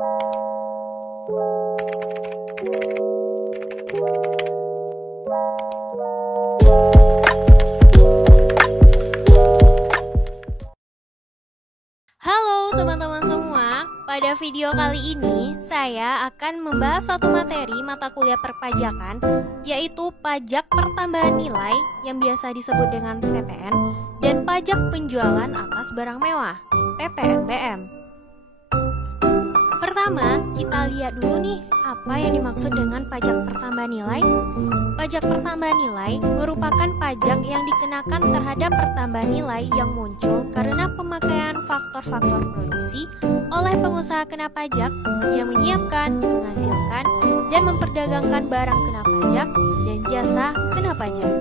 Halo teman-teman semua, pada video kali ini saya akan membahas suatu materi mata kuliah perpajakan, yaitu pajak pertambahan nilai yang biasa disebut dengan PPN dan pajak penjualan atas barang mewah, PPNBM. Pertama, kita lihat dulu nih apa yang dimaksud dengan pajak pertambahan nilai. Pajak pertambahan nilai merupakan pajak yang dikenakan terhadap pertambahan nilai yang muncul karena pemakaian faktor-faktor produksi oleh pengusaha kena pajak yang menyiapkan, menghasilkan, dan memperdagangkan barang kena pajak dan jasa kena pajak.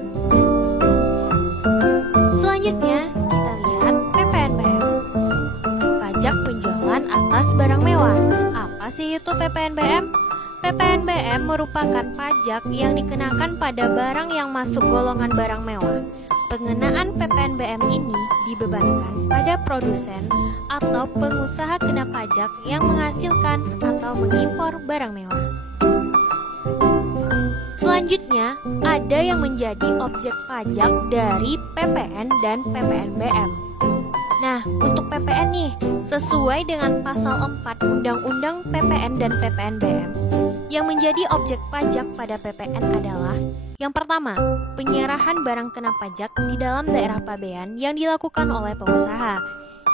Selanjutnya, kita lihat PPNBM. Pajak penjualan atas barang mewah. Apa sih itu PPNBM? PPNBM merupakan pajak yang dikenakan pada barang yang masuk golongan barang mewah. Pengenaan PPNBM ini dibebankan pada produsen atau pengusaha kena pajak yang menghasilkan atau mengimpor barang mewah. Selanjutnya, ada yang menjadi objek pajak dari PPN dan PPNBM. Nah, untuk PPN nih, sesuai dengan pasal 4 Undang-Undang PPN dan PPNBM, yang menjadi objek pajak pada PPN adalah yang pertama, penyerahan barang kena pajak di dalam daerah pabean yang dilakukan oleh pengusaha.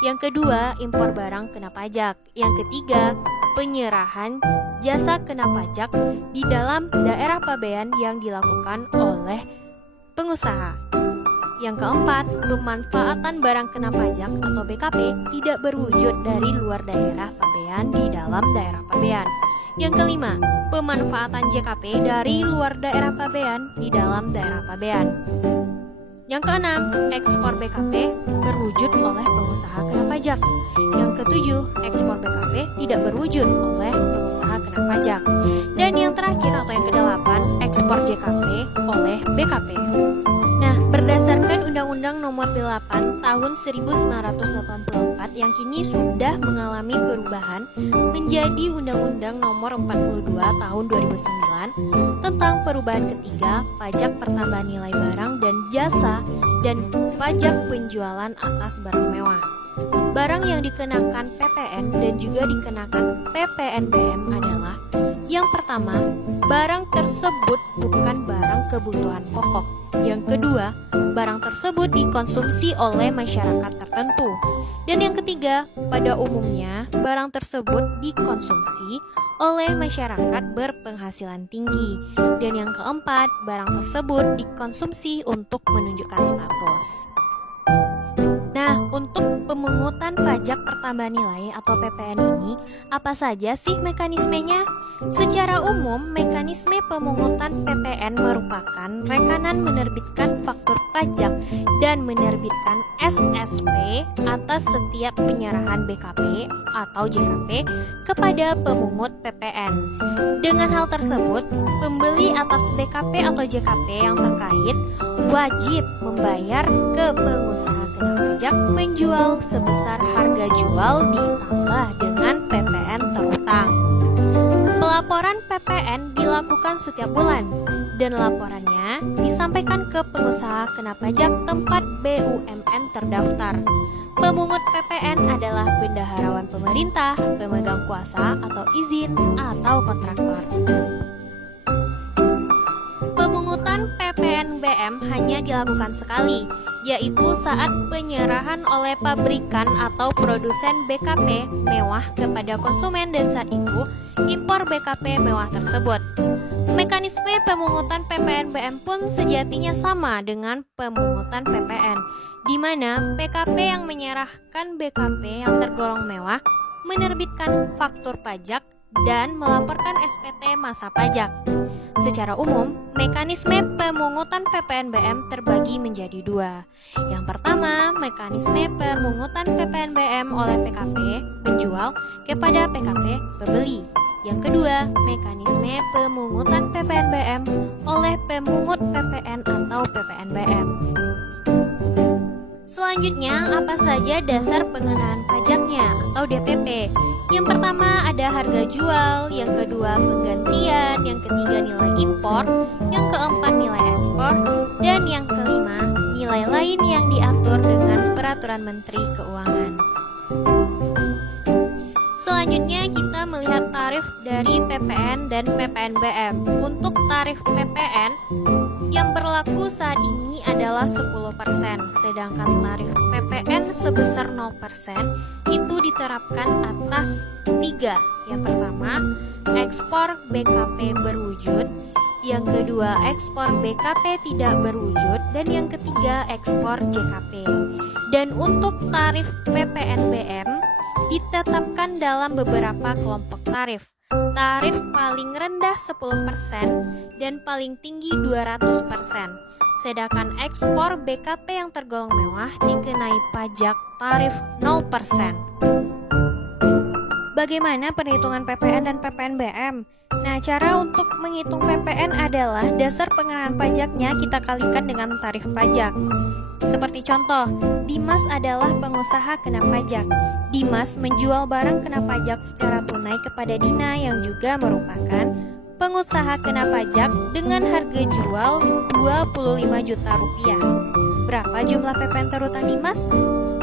Yang kedua, impor barang kena pajak. Yang ketiga, penyerahan jasa kena pajak di dalam daerah pabean yang dilakukan oleh pengusaha. Yang keempat, pemanfaatan barang kena pajak atau BKP tidak berwujud dari luar daerah pabean di dalam daerah pabean. Yang kelima, pemanfaatan JKP dari luar daerah pabean di dalam daerah pabean. Yang keenam, ekspor BKP berwujud oleh pengusaha kena pajak. Yang ketujuh, ekspor BKP tidak berwujud oleh pengusaha kena pajak. Dan yang terakhir atau yang kedelapan, ekspor JKP oleh BKP. Nah, berdasarkan Undang-Undang Nomor 8 Tahun 1984 yang kini sudah mengalami perubahan menjadi Undang-Undang Nomor 42 Tahun 2009 tentang perubahan ketiga pajak pertambahan nilai barang dan jasa dan pajak penjualan atas barang mewah. Barang yang dikenakan PPN dan juga dikenakan PPNBM adalah yang pertama, barang tersebut bukan barang kebutuhan pokok. Yang kedua, barang tersebut dikonsumsi oleh masyarakat tertentu. Dan yang ketiga, pada umumnya barang tersebut dikonsumsi oleh masyarakat berpenghasilan tinggi. Dan yang keempat, barang tersebut dikonsumsi untuk menunjukkan status. Nah, untuk pemungutan pajak pertambahan nilai atau PPN ini, apa saja sih mekanismenya? Secara umum, mekanisme pemungutan PPN merupakan rekanan menerbitkan faktur pajak dan menerbitkan SSP atas setiap penyerahan BKP atau JKP kepada pemungut PPN. Dengan hal tersebut, pembeli atas BKP atau JKP yang terkait wajib membayar ke pengusaha kena pajak penjual sebesar harga jual ditambah dengan PPN terutang. Pelaporan PPN dilakukan setiap bulan dan laporannya disampaikan ke pengusaha kena pajak tempat BUMN terdaftar. Pemungut PPN adalah bendaharawan pemerintah, pemegang kuasa atau izin, atau kontraktor. Pemungutan PPNBM hanya dilakukan sekali, yaitu saat penyerahan oleh pabrikan atau produsen BKP mewah kepada konsumen dan saat itu impor BKP mewah tersebut. Mekanisme pemungutan PPNBM pun sejatinya sama dengan pemungutan PPN, di mana PKP yang menyerahkan BKP yang tergolong mewah menerbitkan faktur pajak dan melaporkan SPT masa pajak. Secara umum, mekanisme pemungutan PPNBM terbagi menjadi dua. Yang pertama, mekanisme pemungutan PPNBM oleh PKP penjual kepada PKP pembeli. Yang kedua, mekanisme pemungutan PPNBM oleh pemungut PPN atau PPNBM. Selanjutnya, apa saja dasar pengenaan pajaknya atau DPP? Yang pertama ada harga jual, yang kedua penggantian, yang ketiga nilai impor, yang keempat nilai ekspor, dan yang kelima nilai lain yang diatur dengan Peraturan Menteri Keuangan. Selanjutnya kita melihat tarif dari PPN dan PPNBM. Untuk tarif PPN yang berlaku saat ini adalah 10%, sedangkan tarif PPN sebesar 0% itu diterapkan atas 3. Yang pertama, ekspor BKP berwujud, yang kedua ekspor BKP tidak berwujud, dan yang ketiga ekspor JKP. Dan untuk tarif PPNBM ditetapkan dalam beberapa kelompok tarif. Tarif paling rendah 10% dan paling tinggi 200%. Sedangkan ekspor BKP yang tergolong mewah dikenai pajak tarif 0%. Bagaimana perhitungan PPN dan PPNBM? Nah, cara untuk menghitung PPN adalah dasar pengenaan pajaknya kita kalikan dengan tarif pajak. Seperti contoh, Dimas adalah pengusaha kena pajak. Dimas menjual barang kena pajak secara tunai kepada Dina yang juga merupakan pengusaha kena pajak dengan harga jual 25 juta rupiah. Berapa jumlah PPN terhutang Dimas?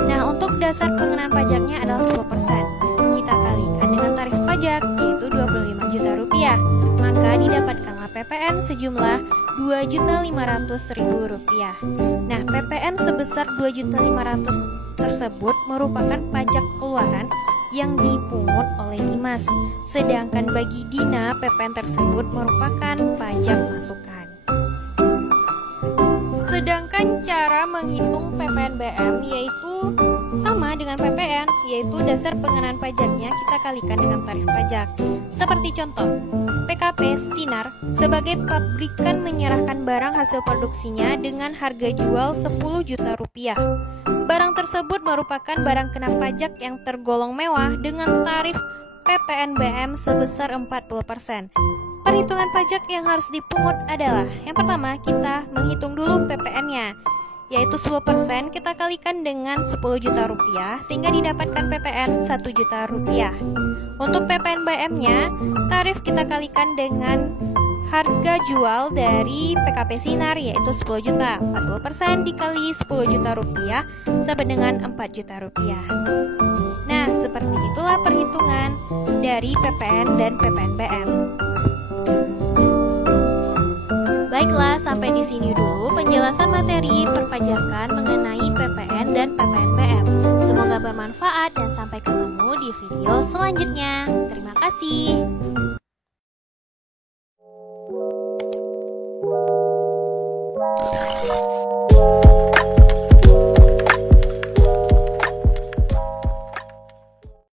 Nah, untuk dasar pengenaan pajaknya adalah 10%. Kita kalikan dengan tarif pajak, yaitu 25 juta rupiah. Maka didapatkanlah PPN sejumlah 2.500.000 rupiah. Nah, PPN sebesar 2.500.000 tersebut merupakan pajak keluaran yang dipungut oleh Dimas. Sedangkan bagi Dina, PPN tersebut merupakan pajak masukan. Sedangkan cara menghitung PPNBM yaitu sama dengan PPN, yaitu dasar pengenaan pajaknya kita kalikan dengan tarif pajak. Seperti contoh, PKP Sinar sebagai pabrikan menyerahkan barang hasil produksinya dengan harga jual 10 juta rupiah. Barang tersebut merupakan barang kena pajak yang tergolong mewah dengan tarif PPNBM sebesar 40%. Perhitungan pajak yang harus dipungut adalah yang pertama, kita menghitung dulu PPN-nya, yaitu 10% kita kalikan dengan 10 juta rupiah sehingga didapatkan PPN 1 juta rupiah. Untuk PPNBM-nya, tarif kita kalikan dengan harga jual dari PKP Sinar yaitu 10 juta. 40% dikali 10 juta rupiah sama dengan 4 juta rupiah. Nah, seperti itulah perhitungan dari PPN dan PPNBM. Baiklah, sampai di sini dulu penjelasan materi perpajakan mengenai PPN dan PPNBM. Semoga bermanfaat dan sampai ketemu di video selanjutnya. Terima kasih.